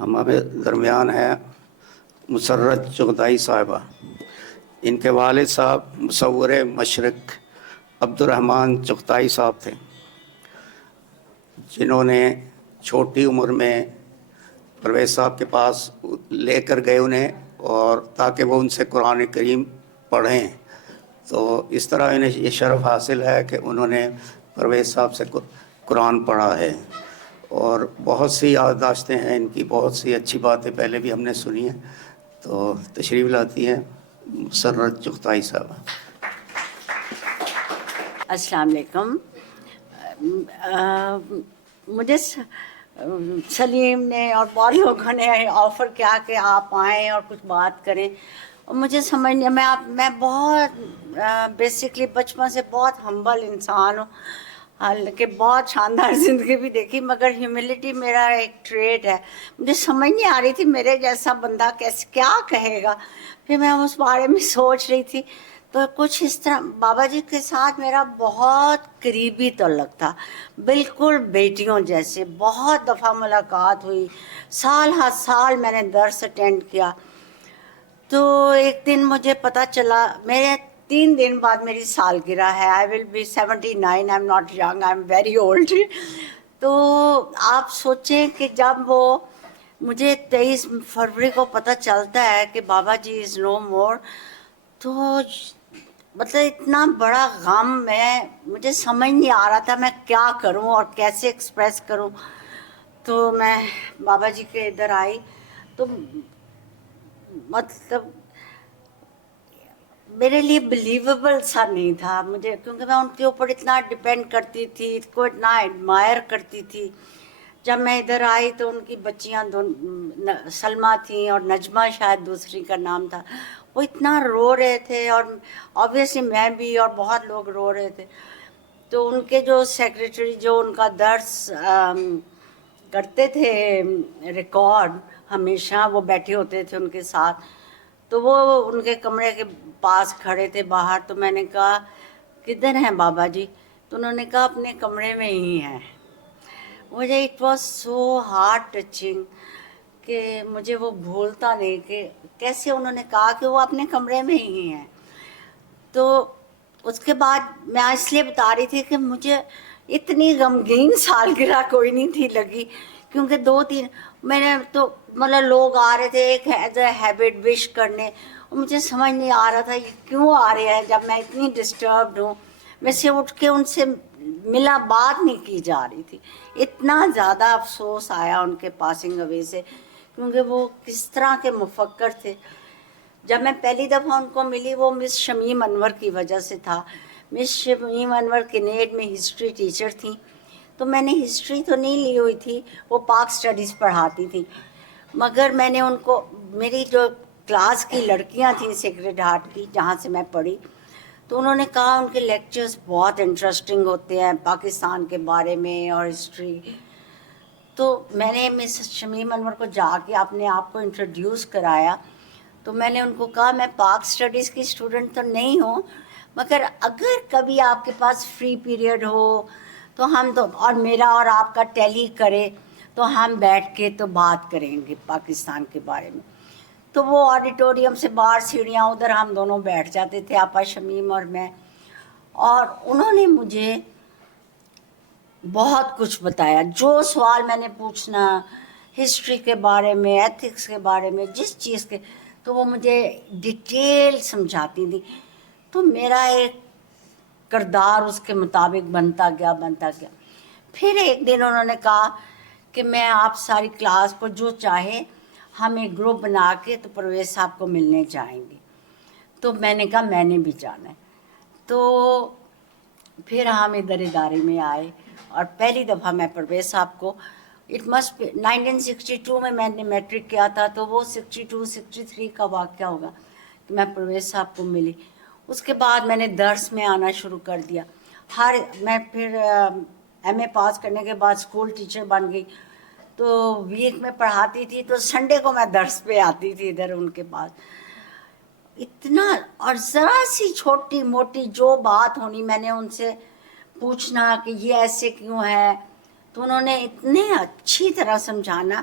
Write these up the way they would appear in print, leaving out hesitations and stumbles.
ہمارے درمیان ہے مسرت چغتائی صاحبہ. ان کے والد صاحب مصور مشرق عبدالرحمن چغتائی صاحب تھے، جنہوں نے چھوٹی عمر میں پرویز صاحب کے پاس لے کر گئے انہیں، اور تاکہ وہ ان سے قرآن کریم پڑھیں. تو اس طرح انہیں یہ شرف حاصل ہے کہ انہوں نے پرویز صاحب سے قرآن پڑھا ہے. اور بہت سی یادداشتیں ہیں ان کی، بہت سی اچھی باتیں پہلے بھی ہم نے سنی ہیں. تو تشریف لاتی ہیں مسرت چغتائی صاحبہ. السلام علیکم. مجھے سلیم نے اور بہت لوگوں نے آفر کیا کہ آپ آئیں اور کچھ بات کریں، اور مجھے سمجھ نہیں، میں بہت بیسکلی بچپن سے بہت ہمبل انسان ہوں، حالانکہ بہت شاندار زندگی بھی دیکھی، مگر ہیوملٹی میرا ایک ٹریٹ ہے. مجھے سمجھ نہیں آ رہی تھی میرے جیسا بندہ کیسے کیا کہے گا. پھر میں اس بارے میں سوچ رہی تھی تو کچھ اس طرح بابا جی کے ساتھ میرا بہت قریبی تعلق تھا، بالکل بیٹیوں جیسے. بہت دفعہ ملاقات ہوئی، سال ہر سال میں نے درس اٹینڈ کیا. تو ایک دن مجھے پتہ چلا، میرے 3 دن بعد میری سالگرہ ہے. I will be 79. I am not young, I am very old. تو آپ سوچیں کہ جب وہ مجھے 23 فروری کو پتہ چلتا ہے کہ بابا جی از نو مور، تو مطلب اتنا بڑا غم، مجھے سمجھ نہیں آ رہا تھا میں کیا کروں اور کیسے ایکسپریس کروں. تو میں بابا جی کے ادھر آئی تو مطلب میرے لیے بلیویبل سا نہیں تھا مجھے، کیونکہ میں ان کے اوپر اتنا ڈپینڈ کرتی تھی، کو اتنا ایڈمائر کرتی تھی. جب میں ادھر آئی تو ان کی بچیاں سلمہ تھیں اور نجمہ شاید دوسری کا نام تھا، وہ اتنا رو رہے تھے، اور آبویسلی میں بھی اور بہت لوگ رو رہے تھے. تو ان کے جو سیکریٹری جو ان کا درس کرتے تھے ریکارڈ، ہمیشہ وہ بیٹھے ہوتے تھے ان کے ساتھ، تو وہ ان کے کمرے کے پاس کھڑے تھے باہر. تو میں نے کہا کدھر ہیں بابا جی؟ تو انہوں نے کہا اپنے کمرے میں ہی ہیں. مجھے it was so heart touching کہ مجھے وہ بھولتا نہیں کہ کیسے انہوں نے کہا کہ وہ اپنے کمرے میں ہی ہیں. تو اس کے بعد میں اس لیے بتا رہی تھی کہ مجھے اتنی غمگین سالگرہ کوئی نہیں تھی لگی، کیونکہ 2-3 میں نے تو مطلب لوگ آ رہے تھے ایک ایز اے ہیبٹ وش کرنے، اور مجھے سمجھ نہیں آ رہا تھا یہ کیوں آ رہے ہیں جب میں اتنی ڈسٹربڈ ہوں. میں سے اٹھ کے ان سے ملا بات نہیں کی جا رہی تھی. اتنا زیادہ افسوس آیا ان کے پاسنگ اوے سے، کیونکہ وہ کس طرح کے مفکر تھے. جب میں پہلی دفعہ ان کو ملی وہ مس شمیم انور کی وجہ سے تھا. مس شمیم انور کنیڈ میں ہسٹری ٹیچر تھیں، تو میں نے ہسٹری تو نہیں لی ہوئی تھی، وہ پاک سٹڈیز پڑھاتی تھیں، مگر میں نے ان کو، میری جو کلاس کی لڑکیاں تھیں سیکرڈ ہارٹ کی جہاں سے میں پڑھی، تو انہوں نے کہا ان کے لیکچرز بہت انٹرسٹنگ ہوتے ہیں پاکستان کے بارے میں اور ہسٹری. تو میں نے مس شمیم انور کو جا کے اپنے آپ کو انٹروڈیوس کرایا. تو میں نے ان کو کہا میں پاک سٹڈیز کی اسٹوڈنٹ تو نہیں ہوں، مگر اگر کبھی آپ کے پاس فری پیریڈ ہو تو ہم تو، اور میرا اور آپ کا ٹیلی کرے تو ہم بیٹھ کے تو بات کریں گے پاکستان کے بارے میں. تو وہ آڈیٹوریم سے باہر سیڑھیاں، ادھر ہم دونوں بیٹھ جاتے تھے، آپا شمیم اور میں، اور انہوں نے مجھے بہت کچھ بتایا. جو سوال میں نے پوچھنا ہسٹری کے بارے میں، ایتھکس کے بارے میں، جس چیز کے، تو وہ مجھے ڈیٹیل سمجھاتی تھی. تو میرا ایک کردار اس کے مطابق بنتا گیا. پھر ایک دن انہوں نے کہا کہ میں آپ ساری کلاس کو جو چاہے ہم ایک گروپ بنا کے تو پرویز صاحب کو ملنے جائیں گے. تو میں نے کہا میں نے بھی جانا ہے. تو پھر ہم ادھر ادارے میں آئے، اور پہلی دفعہ میں پرویز صاحب کو، اٹ مسٹ 1962 میں نے میٹرک کیا تھا، تو وہ 62-63 کا واقعہ ہوگا کہ میں پرویز صاحب کو ملی. اس کے بعد میں نے درس میں آنا شروع کر دیا. میں پھر ایم اے پاس کرنے کے بعد اسکول ٹیچر بن گئی، تو ویک میں پڑھاتی تھی، تو سنڈے کو میں درس پہ آتی تھی ادھر ان کے پاس. اتنا، اور ذرا سی چھوٹی موٹی جو بات ہونی میں نے ان سے پوچھنا کہ یہ ایسے کیوں ہے، تو انہوں نے اتنے اچھی طرح سمجھانا.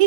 He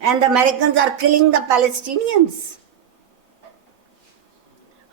and the Americans are killing the Palestinians.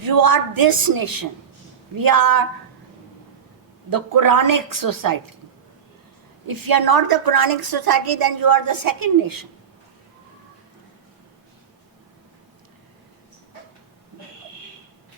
You are this nation. We are the Quranic society. If you are not the Quranic society, then you are the second nation.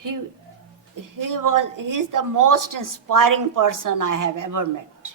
He is the most inspiring person I have ever met.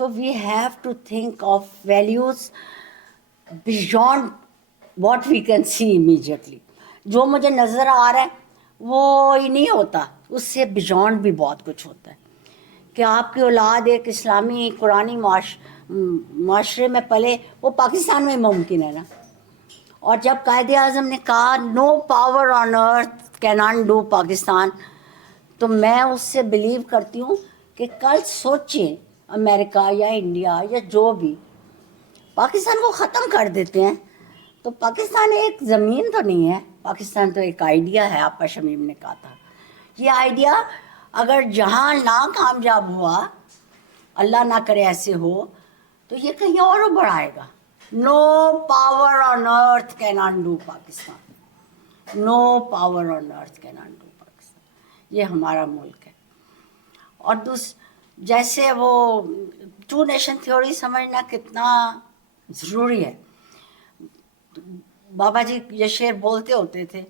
So we have to think of values beyond what we can see immediately. جو مجھے نظر آ رہا ہے وہ ہی نہیں ہوتا, اس سے beyond بھی بہت کچھ ہوتا ہے کہ آپ کی اولاد ایک اسلامی قرآنی معاشرے میں پلے, وہ پاکستان میں ممکن ہے نا. اور جب قائد اعظم نے کہا no power on earth can undo Pakistan, تو میں اس سے بلیو کرتی ہوں کہ کل سوچیں امریکہ یا انڈیا یا جو بھی پاکستان کو ختم کر دیتے ہیں, تو پاکستان ایک زمین تو نہیں ہے, پاکستان تو ایک آئیڈیا ہے. آپا شمیم نے کہا تھا یہ آئیڈیا اگر جہاں نہ کامیاب ہوا, اللہ نہ کرے ایسے ہو, تو یہ کہیں اور بڑھائے گا. No power on earth can undo Pakistan, no power on earth can undo Pakistan. یہ ہمارا ملک ہے. اور جیسے وہ ٹو نیشن تھیوری سمجھنا کتنا ضروری ہے. بابا جی یہ شعر بولتے ہوتے تھے,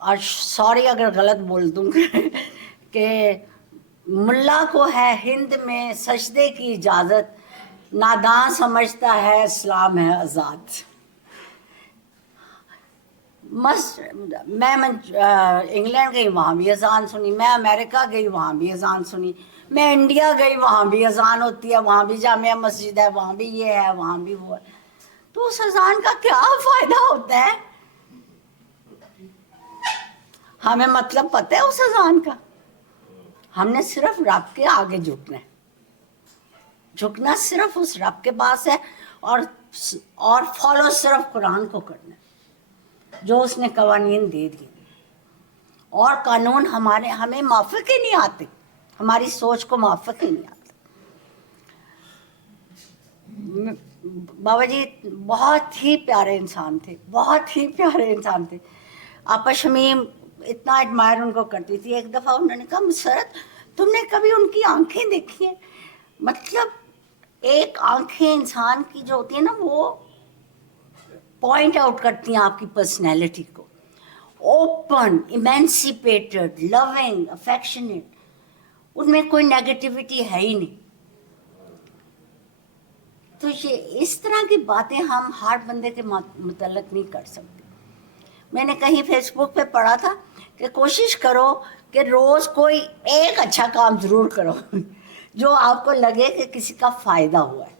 اور سوری اگر غلط بول دوں کہ ملا کو ہے ہند میں سجدے کی اجازت, نادان سمجھتا ہے اسلام ہے آزاد. میں انگلینڈ گئی وہاں بھی اذان سنی, میں امریکہ گئی وہاں بھی اذان سنی, میں انڈیا گئی وہاں بھی اذان ہوتی ہے, وہاں بھی جامع مسجد ہے, وہاں بھی یہ ہے, وہاں بھی وہ ہے. تو اس اذان کا کیا فائدہ ہوتا ہے؟ ہمیں مطلب پتہ ہے اس اذان کا؟ ہم نے صرف رب کے آگے جھکنا ہے, جھکنا صرف اس رب کے پاس ہے, اور فالو صرف قرآن کو کرنا ہے جو اس نے قوانین دے دیے. اور قانون ہمیں موافق ہی نہیں آتے, ہماری سوچ کو موافق ہی نہیں آتے. بابا جی بہت ہی پیارے انسان تھے, بہت ہی پیارے انسان تھے. آپا شمیم اتنا ایڈمائر ان کو کرتی تھی. ایک دفعہ انہوں نے کہا مسرت تم نے کبھی ان کی آنکھیں دیکھی ہیں؟ مطلب ایک آنکھیں انسان کی جو ہوتی ہیں نا, وہ پوائنٹ آؤٹ کرتی ہیں آپ کی پرسنالٹی کو. اوپن, ایمینسیپیٹڈ, لونگ, افیکشنیٹ, ان میں کوئی نیگیٹیوٹی ہے ہی نہیں. تو یہ اس طرح کی باتیں ہم ہر بندے کے متعلق نہیں کر سکتے. میں نے کہیں فیس بک پہ پڑھا تھا کہ کوشش کرو کہ روز کوئی ایک اچھا کام ضرور کرو جو آپ کو لگے کہ کسی کا فائدہ ہوا ہے.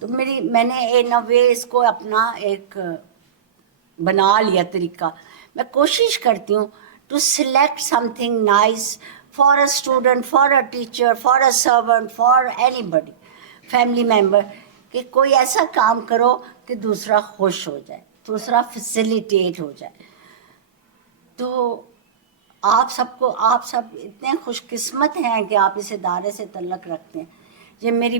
تو میں نے ان اے وے اس کو اپنا ایک بنا لیا طریقہ. میں کوشش کرتی ہوں to select something nice for a student, for a teacher, for a servant, for anybody, family member, کہ کوئی ایسا کام کرو کہ دوسرا خوش ہو جائے, دوسرا فیسیلیٹیٹ ہو جائے. تو آپ سب اتنے خوش قسمت ہیں کہ آپ اس ادارے سے تعلق رکھتے ہیں. یہ میری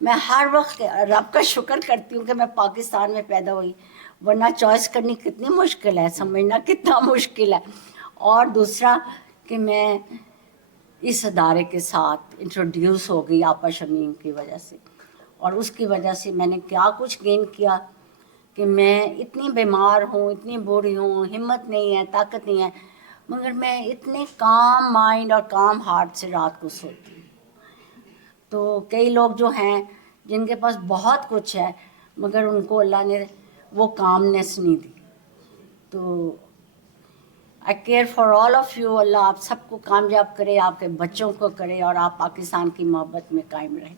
میں ہر وقت رب کا شکر کرتی ہوں کہ میں پاکستان میں پیدا ہوئی, ورنہ چوائس کرنی کتنی مشکل ہے, سمجھنا کتنا مشکل ہے. اور دوسرا کہ میں اس ادارے کے ساتھ انٹروڈیوس ہو گئی آپا شمیم کی وجہ سے, اور اس کی وجہ سے میں نے کیا کچھ گین کیا کہ میں اتنی بیمار ہوں, اتنی بوڑھی ہوں, ہمت نہیں ہے, طاقت نہیں ہے, مگر میں اتنے کام مائنڈ اور کام ہارٹ سے رات کو سوتی ہوں. تو کئی لوگ جو ہیں جن کے پاس بہت کچھ ہے مگر ان کو اللہ نے وہ کامنس نہیں دی. تو I care for all of you. اللہ آپ سب کو کامیاب کرے, آپ کے بچوں کو کرے, اور آپ پاکستان کی محبت میں قائم رہیں.